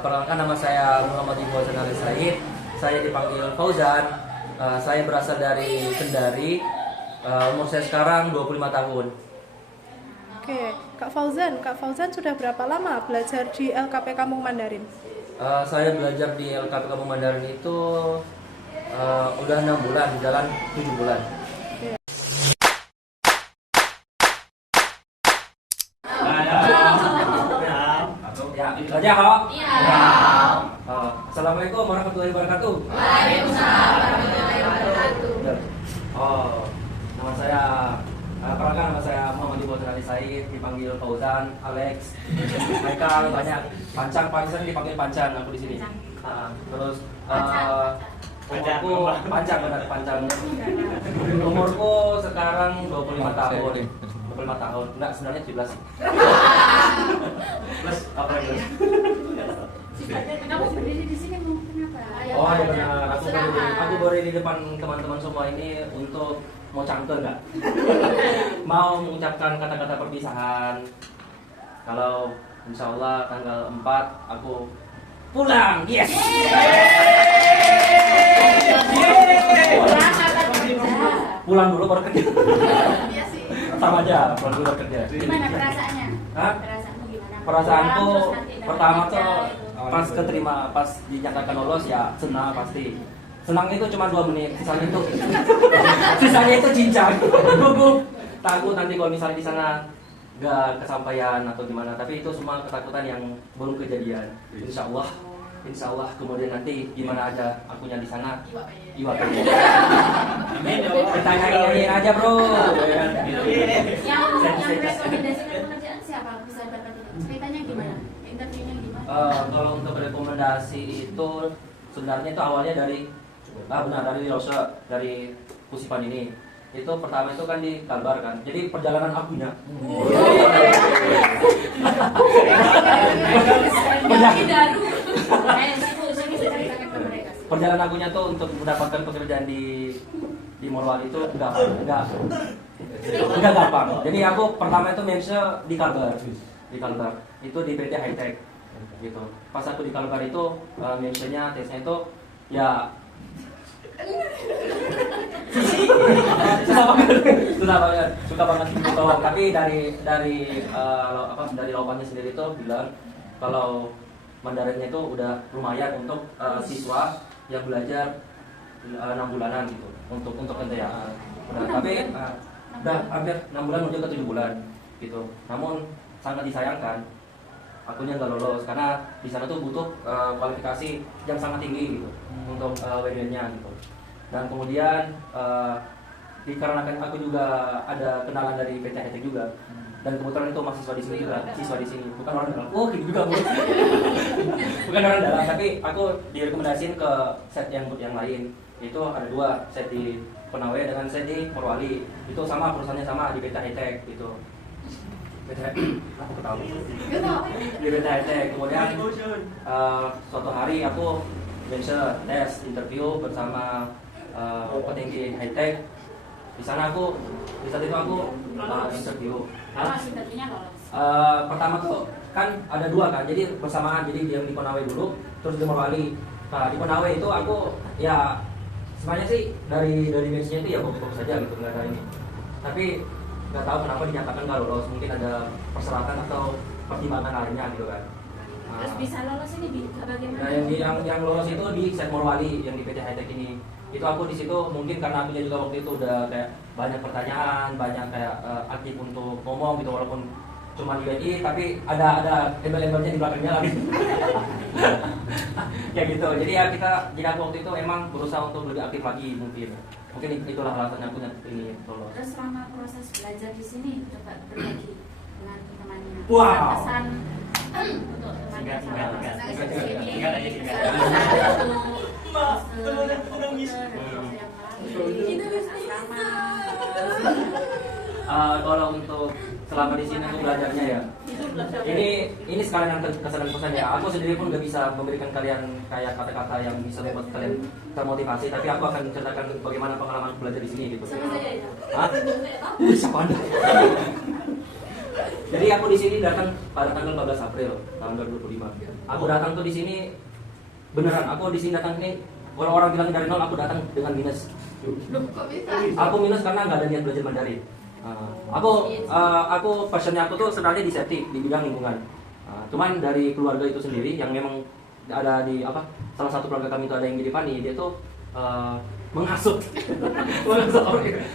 Perkenalkan nama saya Muhammad Iqbal Zanari Said. Saya dipanggil Fauzan. Saya berasal dari Kendari. Umur saya sekarang 25 tahun. Oke, Kak Fauzan sudah berapa lama belajar di LKP Kampung Mandarin? Saya belajar di LKP Kampung Mandarin itu udah 6 bulan, jalan 7 bulan. Ya, itu aja kok. Assalamualaikum warahmatullahi wabarakatuh. Waalaikumsalam warahmatullahi wabarakatuh. Nama saya Muhammad Iqbal Zanari Said, dipanggil Fauzan, Alex, Michael, banyak. Pancang, Pancang dipanggil Pancang aku di sini. Terus umurku Pancang. Umurku sekarang 25 tahun. 25 tahun. Enggak, sebenarnya 17. Plus apa lagi? Kamu berdiri di sini mau kenapa? Oh ya benar, aku berdiri di depan teman-teman semua ini untuk mau cangkel nggak? Mau mengucapkan kata-kata perpisahan. Kalau insya Allah tanggal 4 aku pulang, yes! Pulang dulu baru kerja. Iya sih. Sama aja, pulang dulu baru kerja. Gimana perasaannya? Hah? Perasaanmu gimana? Perasaanku Pulang, terus nanti pertama dapat tuh kerja, pas keterima, pas dinyatakan lolos ya senang pasti. Senang itu cuma 2 menit, sisanya itu cincang, gugup, takut nanti kalau misalnya di sana nggak kesampaian atau gimana. Tapi itu semua ketakutan yang belum kejadian. Insya Allah kemudian nanti gimana aja akunya di sana. Iwa. Pertanyain aja bro. Yang rekomendasikan pekerjaan siapa? Bisa dapat itu? Ceritanya gimana? Interviewnya gimana? Kalau untuk rekomendasi itu sebenarnya itu awalnya dari Rose, dari Kusipan ini. Itu pertama itu kan di Kalbar kan. Jadi perjalanan akunya. Perjalanan akunya tuh untuk mendapatkan pekerjaan di Morowali itu enggak gampang. Jadi aku pertama itu mention di Kalbar. Itu di PT Hightech gitu. Pas aku di Kalbar itu mentionnya tesnya itu ya susah banget, suka banget ditolong. Tapi dari lawannya sendiri itu bilang kalau Mandarinnya itu udah lumayan untuk siswa yang belajar 6 bulanan gitu untuk kendaraan. Tapi udah hampir 6 bulan menuju ke 7 bulan gitu. Namun sangat disayangkan akunya nggak lolos karena di sana tuh butuh kualifikasi yang sangat tinggi gitu untuk WDN-nya gitu. Dan kemudian dikarenakan aku juga ada kenalan dari PT Hightech juga, dan kebetulan itu mahasiswa di sini juga, siswa di sini, bukan orang dalam. Oh gitu juga bukan orang dalam, tapi aku direkomendasiin ke set yang lain. Itu ada 2 set di Konawe dengan set di Morowali. Itu sama, perusahaannya sama di PT Hightech gitu. Aku ketahui di PT Hightech. Kemudian suatu hari aku mention tes interview bersama petinggi Hightech. Di sana di saat itu aku interview. Interviewnya lolos. Pertama tuh kan ada 2 kan, jadi bersamaan. Jadi dia di Konawe dulu, terus di Morowali. Nah di Konawe itu aku ya sebenarnya sih dari matchnya itu ya bagus saja gitu, nggak ada ini. Tapi nggak tahu kenapa dinyatakan nggak lolos. Mungkin ada persyaratan atau pertimbangan lainnya gitu kan. Terus bisa lolos ini bagaimana? Nah, yang lolos itu di set Morowali yang di PT Hightech ini. Itu aku di situ mungkin karena aku juga waktu itu udah kayak banyak pertanyaan, banyak kayak aktif untuk ngomong gitu, walaupun cuma di BNI tapi ada embel-embelnya di belakangnya lagi. Ya gitu. Jadi aku waktu itu emang berusaha untuk lebih aktif lagi mungkin itulah alasannya aku ini lolos. Terus selama proses belajar di sini coba berbagi dengan temannya. Wow. Pesan untuk temannya kalau untuk selama di sini aku belajarnya ya, ini sekalian kesan pesan ya. Aku sendiri pun gak bisa memberikan kalian kayak kata-kata yang bisa membuat kalian termotivasi, tapi aku akan menceritakan bagaimana pengalaman belajar di sini gitu. Hah? Siapa Anda? Jadi aku di sini datang pada tanggal 14 April tahun 2025. Aku datang tuh di sini beneran. Aku di sini datang ini orang-orang bilang dari nol, aku datang dengan minus. Loh, kok bisa? Aku minus karena nggak ada niat belajar Mandarin. Aku passionnya aku tuh sebenarnya di safety, di bidang lingkungan. Cuman dari keluarga itu sendiri yang memang ada di salah satu keluarga kami itu ada yang jadi Fani, dia tuh menghasut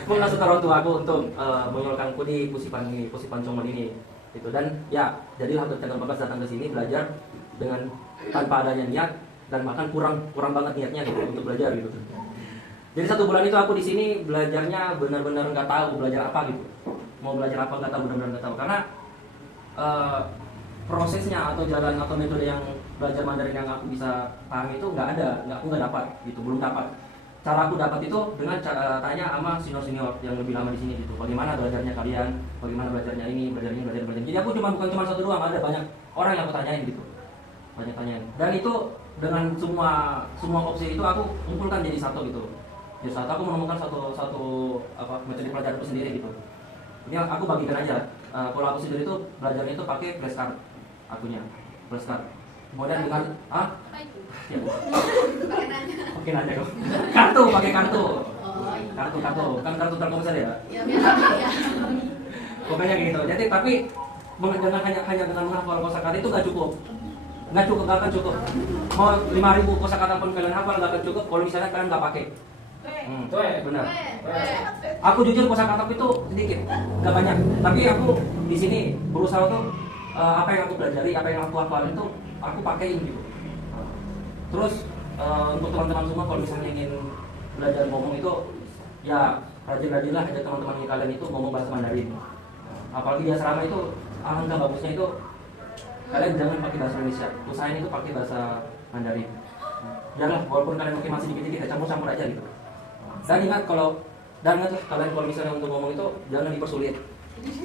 menghasut orang tua aku untuk menyolokkanku di Pusipan Congmon ini gitu. Dan ya jadilah aku tanggal 14 datang ke sini belajar dengan tanpa adanya niat, dan bahkan kurang banget niatnya gitu untuk belajar gitu. Jadi 1 bulan itu aku di sini belajarnya benar-benar nggak tahu belajar apa gitu, mau belajar apa nggak tahu, benar-benar nggak tahu karena prosesnya atau jalan atau metode yang belajar Mandarin yang aku bisa pahami itu aku nggak dapat gitu, belum dapat. Cara aku dapat itu dengan tanya sama senior yang lebih lama di sini gitu, bagaimana belajarnya kalian, bagaimana belajarnya ini, belajar. Jadi aku bukan cuma 1 doang, ada banyak orang yang aku tanyain gitu, banyak tanyain. Dan itu dengan semua opsi itu aku kumpulkan jadi satu gitu. Jadi aku menemukan satu metode pelajaran itu sendiri gitu. Ini aku bagikan aja. Kalau aku sendiri itu belajarnya itu pakai flashcard, flashcard. Kemudian dengan Apa itu? Ya, Pakai nanya. pakai nanya kok. Pakai kartu. Oh, iya. Kartu kan kartu Telkomsel ya. Ya, biasa ya. Pokoknya gitu. Jadi tapi dengan hanya dengan menghafal kosakata itu nggak akan cukup. Mau 5.000 kosakata pun kalian hafal nggak akan cukup kalau misalnya kalian nggak pakai. Benar. Aku jujur kosakata itu sedikit, nggak banyak. Tapi aku di sini berusaha tuh apa yang aku pelajari, apa yang aku hafal itu aku pakein gitu. Terus untuk teman-teman semua kalau misalnya ingin belajar ngomong itu ya rajin-rajinlah ajak teman-teman kalian itu ngomong bahasa Mandarin. Apalagi di asrama itu alangkah bagusnya itu kalian jangan pakai bahasa Indonesia, usahain itu pakai bahasa Mandarin. Janganlah, walaupun kalian mungkin masih dikit-dikit campur-campur aja gitu. Dan ingat kalian kalau misalnya untuk ngomong itu jangan dipersulit.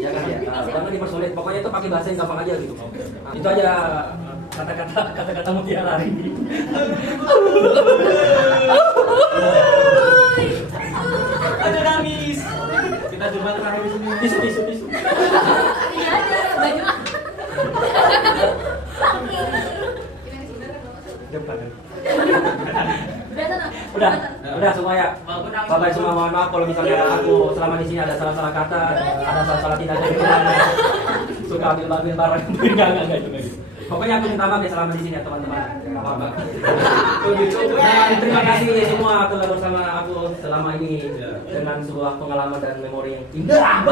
Ya kan ya, jangan dipersulit. Pokoknya itu pakai bahasa yang gampang aja gitu. Itu aja kata-kata mutiara hari ini. Ada nangis. Kita coba terakhir di sini. Tisu. Iya, ada baju. Udah semuanya. Bapak semua mohon maaf kalau misalnya aku selama di sini ada salah-salah kata, ada salah-salah tindakan suka ambil barang. Enggak gitu. Pokoknya aku minta maaf ya selama di sini ya teman-teman. Maaf. Terima kasih ya semua telah bersama aku selama ini dengan sebuah pengalaman dan memori yang indah.